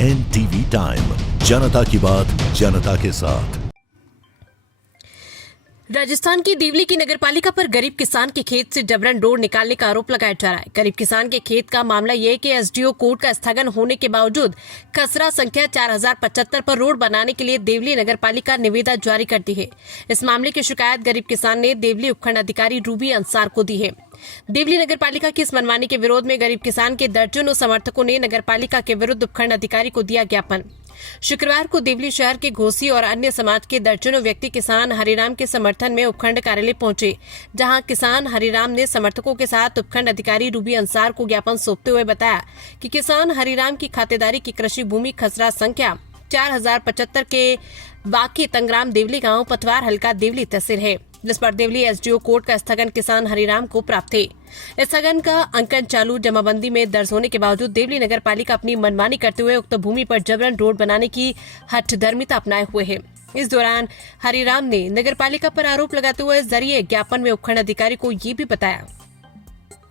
NTV time, जनता की बात जनता के साथ। राजस्थान की देवली की नगरपालिका पर गरीब किसान के खेत से जबरन रोड निकालने का आरोप लगाया जा रहा है। गरीब किसान के खेत का मामला यह है कि एसडीओ कोर्ट का स्थगन होने के बावजूद खसरा संख्या 4075 पर रोड बनाने के लिए देवली नगरपालिका निविदा जारी कर दी है। इस मामले की शिकायत गरीब किसान ने देवली उपखंड अधिकारी रूबी अंसार को दी है। देवली नगरपालिका की इस मनमानी के विरोध में गरीब किसान के दर्जनों समर्थकों ने नगरपालिका के विरुद्ध उपखंड अधिकारी को दिया ज्ञापन। शुक्रवार को देवली शहर के घोसी और अन्य समाज के दर्जनों व्यक्ति किसान हरिराम के समर्थन में उपखंड कार्यालय पहुंचे, जहां किसान हरिराम ने समर्थकों के साथ उपखंड अधिकारी रूबी अंसार को ज्ञापन सौंपते हुए बताया कि किसान हरिराम की खातेदारी की कृषि भूमि खसरा संख्या 4075 के बाकी तंगराम देवली गांव पतवार हल्का देवली तहसील है, जिस पर देवली एसडीओ कोर्ट का स्थगन किसान हरिराम को प्राप्त है। स्थगन का अंकन चालू जमाबंदी में दर्ज होने के बावजूद देवली नगरपालिका अपनी मनमानी करते हुए उक्त भूमि पर जबरन रोड बनाने की हठधर्मिता अपनाए हुए है। इस दौरान हरिराम ने नगरपालिका पर आरोप लगाते हुए जरिए ज्ञापन में उपखंड अधिकारी को ये भी बताया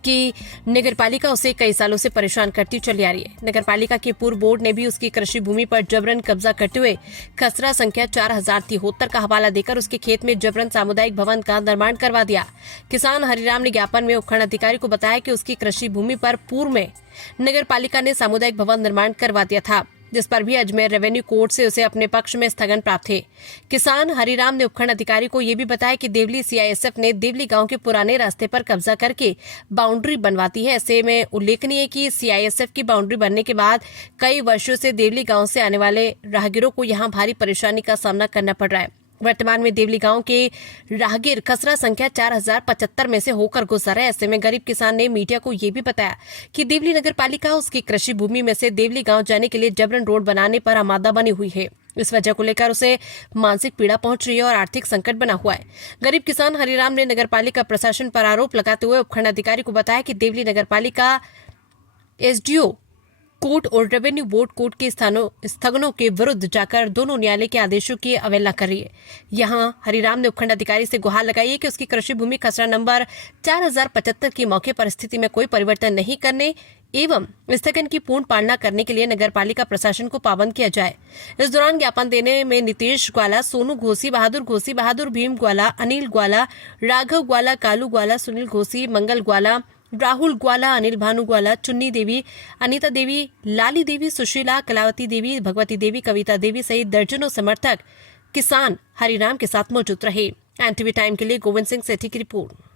कि नगरपालिका उसे कई सालों से परेशान करती चली आ रही है। नगरपालिका के पूर्व बोर्ड ने भी उसकी कृषि भूमि पर जबरन कब्जा करते हुए खसरा संख्या 4073 का हवाला देकर उसके खेत में जबरन सामुदायिक भवन का निर्माण करवा दिया। किसान हरिराम ने ज्ञापन में उपखंड अधिकारी को बताया कि उसकी कृषि भूमि पर पूर्व में नगरपालिका ने सामुदायिक भवन निर्माण करवा दिया था, जिस पर भी अजमेर रेवेन्यू कोर्ट से उसे अपने पक्ष में स्थगन प्राप्त है। किसान हरिराम ने उपखंड अधिकारी को यह भी बताया कि देवली सीआईएसएफ ने देवली गांव के पुराने रास्ते पर कब्जा करके बाउंड्री बनवाती है। ऐसे में उल्लेखनीय है कि सीआईएसएफ की बाउंड्री बनने के बाद कई वर्षों से देवली गांव से आने वाले राहगीरों को यहां भारी परेशानी का सामना करना पड़ रहा है। वर्तमान में देवली गांव के राहगीर खसरा संख्या 4075 में से होकर गुजर रहे। ऐसे में गरीब किसान ने मीडिया को यह भी बताया कि देवली नगरपालिका उसकी कृषि भूमि में से देवली गांव जाने के लिए जबरन रोड बनाने पर आमादा बनी हुई है। इस वजह को लेकर उसे मानसिक पीड़ा पहुंच रही है और आर्थिक संकट बना हुआ है। गरीब किसान हरिराम ने नगरपालिका प्रशासन पर आरोप लगाते हुए उपखंड अधिकारी को बताया कि देवली नगरपालिका एसडीओ कोर्ट और रेवेन्यू बोर्ड कोर्ट के स्थगनों के विरुद्ध जाकर दोनों न्यायालय के आदेशों की अवहेलना कर रही है। यहां हरिराम ने उपखंड अधिकारी से गुहार लगाई है कि उसकी कृषि भूमि खसरा नंबर 4075 की मौके पर स्थिति में कोई परिवर्तन नहीं करने एवं स्थगन की पूर्ण पालना करने के लिए नगरपालिका प्रशासन को पाबंद किया जाए। इस दौरान ज्ञापन देने में नितेश ग्वाला, सोनू घोसी, बहादुर भीम ग्वाला, अनिल ग्वाला, राघव ग्वाला, कालू ग्वाला, सुनील घोसी, मंगल ग्वाला, राहुल ग्वाला, अनिल भानु ग्वाला, चुन्नी देवी, अनीता देवी, लाली देवी, सुशीला, कलावती देवी, भगवती देवी, कविता देवी सहित दर्जनों समर्थक किसान हरिराम के साथ मौजूद रहे। एनटीवी टाइम के लिए गोविंद सिंह सेठी की रिपोर्ट।